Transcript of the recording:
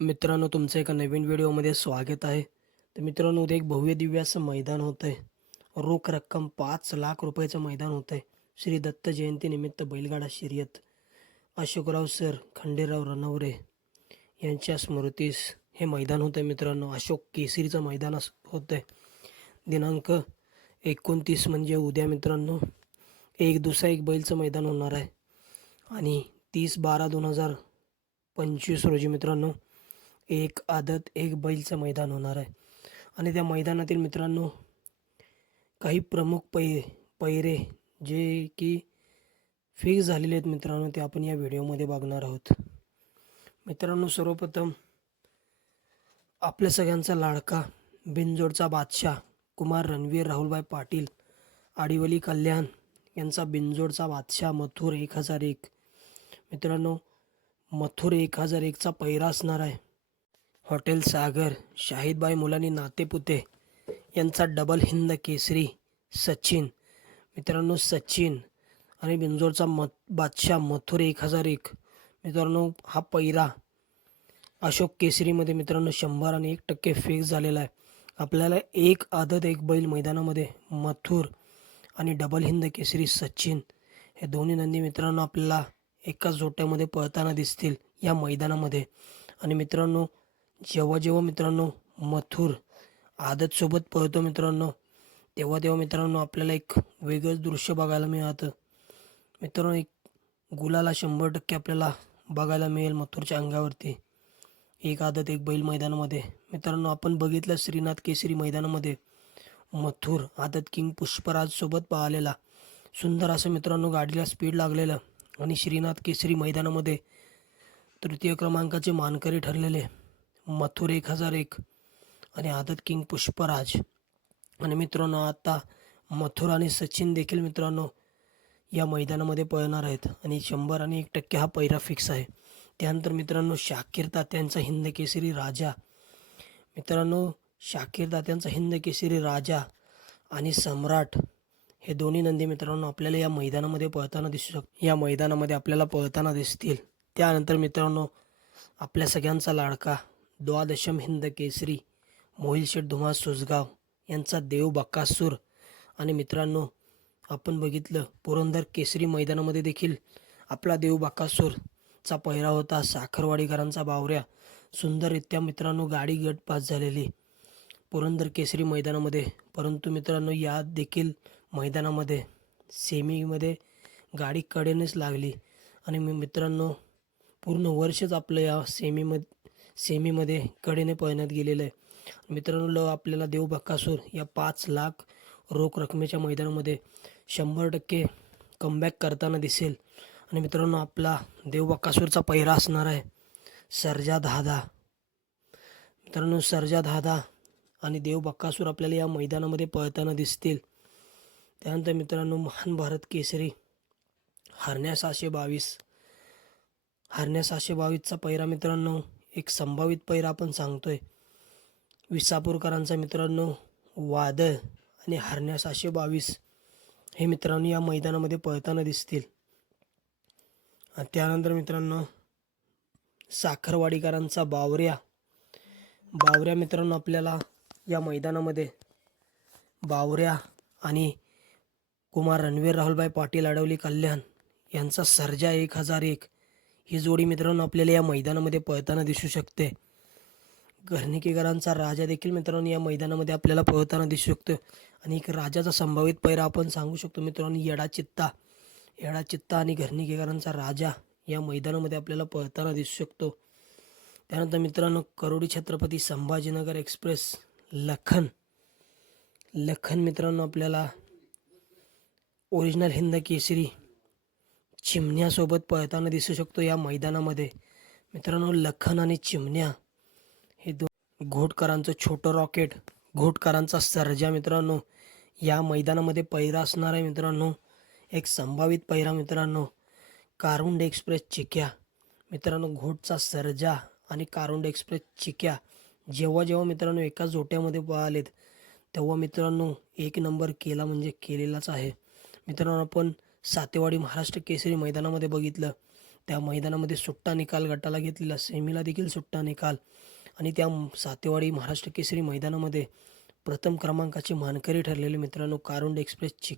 मित्रांनो तुमचं एका नवीन व्हिडिओमध्ये स्वागत आहे. तर मित्रांनो उद्या एक भव्य दिव्य असं मैदान होतं आहे रोख रक्कम पाच लाख रुपयाचं मैदान होतं आहे श्री दत्त जयंतीनिमित्त बैलगाडा शर्यत. अशोकराव सर खंडेराव रनवरे यांच्या स्मृतीस हे मैदान होतं आहे मित्रांनो. अशोक केसरीचं मैदान अस होतं आहे दिनांक एकोणतीस म्हणजे उद्या मित्रांनो एक दुसरा एक बैलचं मैदान होणार आहे. आणि तीस बारा दोन हजार पंचवीस रोजी मित्रांनो एक आदत एक बैलचं मैदान होणार आहे. आणि त्या मैदानातील मित्रांनो काही प्रमुख पै पैरे जे की फिक्स झालेले आहेत मित्रांनो ते आपण या व्हिडिओमध्ये बघणार आहोत. मित्रांनो सर्वप्रथम आपल्या सगळ्यांचा लाडका बिनजोडचा बादशाह कुमार रणवीर राहुलभाई पाटील आडिवली कल्याण यांचा बिनजोडचा बादशाह मथुर एक हजार एक. मित्रांनो मथुर एक हजार एकचा पैरा असणार आहे. हॉटेल सागर शाहिदबाई मुलानी नातेपुते यांचा डबल हिंद केसरी सचिन. मित्रांनो सचिन आणि बिंजोरचा मत बादशाह मथुर एक हजार एक. मित्रांनो हा पैरा अशोक केसरीमध्ये मित्रांनो शंभर आणि एक टक्के फिक्स झालेला आहे. आपल्याला एक आदत एक बैल मैदानामध्ये मथुर आणि डबल हिंद केसरी सचिन हे दोन्ही नंदी मित्रांनो आपल्याला एकाच जोट्यामध्ये पळताना दिसतील या मैदानामध्ये. आणि मित्रांनो जेव्हा जेव्हा मित्रांनो मथुर आदतसोबत पळतो मित्रांनो तेव्हा तेव्हा मित्रांनो आपल्याला एक वेगळंच दृश्य बघायला मिळतं. मित्रांनो एक गुलाला शंभर टक्के आपल्याला बघायला मिळेल मथुरच्या अंगावरती. एक आदत एक बैल मैदानामध्ये. मित्रांनो आपण बघितलं श्रीनाथ केसरी मैदानामध्ये मथुर आदत किंग पुष्पराजसोबत पाहिलेला. सुंदर असं मित्रांनो गाडीला स्पीड लागलेलं आणि श्रीनाथ केसरी मैदानामध्ये तृतीय क्रमांकाचे मानकरी ठरलेले. मथुर एक हजार एक आणि आदत किंग पुष्पराज. आणि मित्रांनो आता मथुर आणि सचिन देखील मित्रांनो या मैदानामध्ये पळणार आहेत. आणि शंभर आणि एक टक्के हा पैरा फिक्स आहे. त्यानंतर मित्रांनो शाकीर तात्यांचा हिंद केसरी राजा. मित्रांनो शाकीर तात्यांचा हिंद केसरी राजा आणि सम्राट हे दोन्ही नंदी मित्रांनो आपल्याला या मैदानामध्ये पळताना दिसू शक या मैदानामध्ये आपल्याला पळताना दिसतील. त्यानंतर मित्रांनो आपल्या सगळ्यांचा लाडका द्वादशम हिंद केसरी मोहिलशेठ धुमा सुजगाव यांचा देव बक्कासूर आणि मित्रांनो आपण बघितलं पुरंदर केसरी मैदानामध्ये देखील आपला देव बक्कासूरचा पहिरा होता. साखरवाडीकरांचा बावऱ्या. सुंदररित्या मित्रांनो गाडी गट पास झालेली पुरंदर केसरी मैदानामध्ये. परंतु मित्रांनो या देखील मैदानामध्ये सेमीमध्ये गाडी कडेनेच लागली. आणि मी मित्रांनो पूर्ण वर्षच आपलं या सेमीमध्ये सेमीमध्ये कडेने पळण्यात गेलेलं आहे. मित्रांनो ल आपल्याला देव बक्कासूर या पाच लाख रोख रकमेच्या मैदानामध्ये शंभर टक्के कमबॅक करताना दिसेल. आणि मित्रांनो आपला देव बक्कासूरचा पहिरा असणार आहे सर्जा धादा मित्रांनो सर्जा धादा आणि देव बक्कासूर आपल्याला या मैदानामध्ये पळताना दिसतील. त्यानंतर मित्रांनो महान भारत केसरी हरण्या सहाशे बावीस. हरण्या सहाशे बावीसचा पहिरा मित्रांनो एक संभावित पैरा आपण सांगतोय. विसापूरकरांचा मित्रांनो वादळ आणि हरण्या सहाशे बावीस हे मित्रांनो या मैदानामध्ये पळताना दिसतील. त्यानंतर मित्रांनो साखरवाडीकरांचा बावऱ्या. बावऱ्या मित्रांनो आपल्याला या मैदानामध्ये. बावऱ्या आणि कुमार रणवीर राहुलभाई पाटील अडवली कल्याण यांचा सर्जा एक हजार एक. ही जोडी मित्रांनो आपल्याला या मैदानामध्ये पळताना दिसू शकते. घरणिकेकरांचा राजा देखील मित्रांनो या मैदानामध्ये आपल्याला पळताना दिसू शकतो. आणि एक राजाचा संभावित पैरा आपण सांगू शकतो मित्रांनो येडा चित्ता येडा चित्ता आणि घरणिकेकरांचा राजा या मैदानामध्ये आपल्याला पळताना दिसू शकतो. त्यानंतर मित्रांनो करोडी छत्रपती संभाजीनगर एक्सप्रेस लखन. लखन मित्रांनो आपल्याला ओरिजिनल हिंद केसरी चिमण्यासोबत पळताना दिसू शकतो या मैदानामध्ये. मित्रांनो लखन आणि चिमण्या हे दोन घोटकरांचं छोटं रॉकेट घोटकरांचा सर्जा मित्रांनो. या मैदानामध्ये पैरा असणार आहे मित्रांनो. एक संभावित पैरा मित्रांनो. कारुंड एक्सप्रेस चिक्या. मित्रांनो घोटचा सर्जा आणि कारुंड एक्सप्रेस चिक्या. जेव्हा जेव्हा मित्रांनो एका जोट्यामध्ये पळालेत तेव्हा मित्रांनो एक नंबर केला म्हणजे केलेलाच आहे. मित्रांनो आपण सातेवाडी महाराष्ट्र केसरी मैदानामध्ये बघितलं. त्या मैदानामध्ये सुट्टा निकाल गटाला घेतलेला सेमीला देखील सुट्टा निकाल. आणि त्या सातेवाडी महाराष्ट्र केसरी मैदानामध्ये प्रथम क्रमांकाचे मानकरी ठरलेले मित्रांनो कारुंड एक्सप्रेस चिक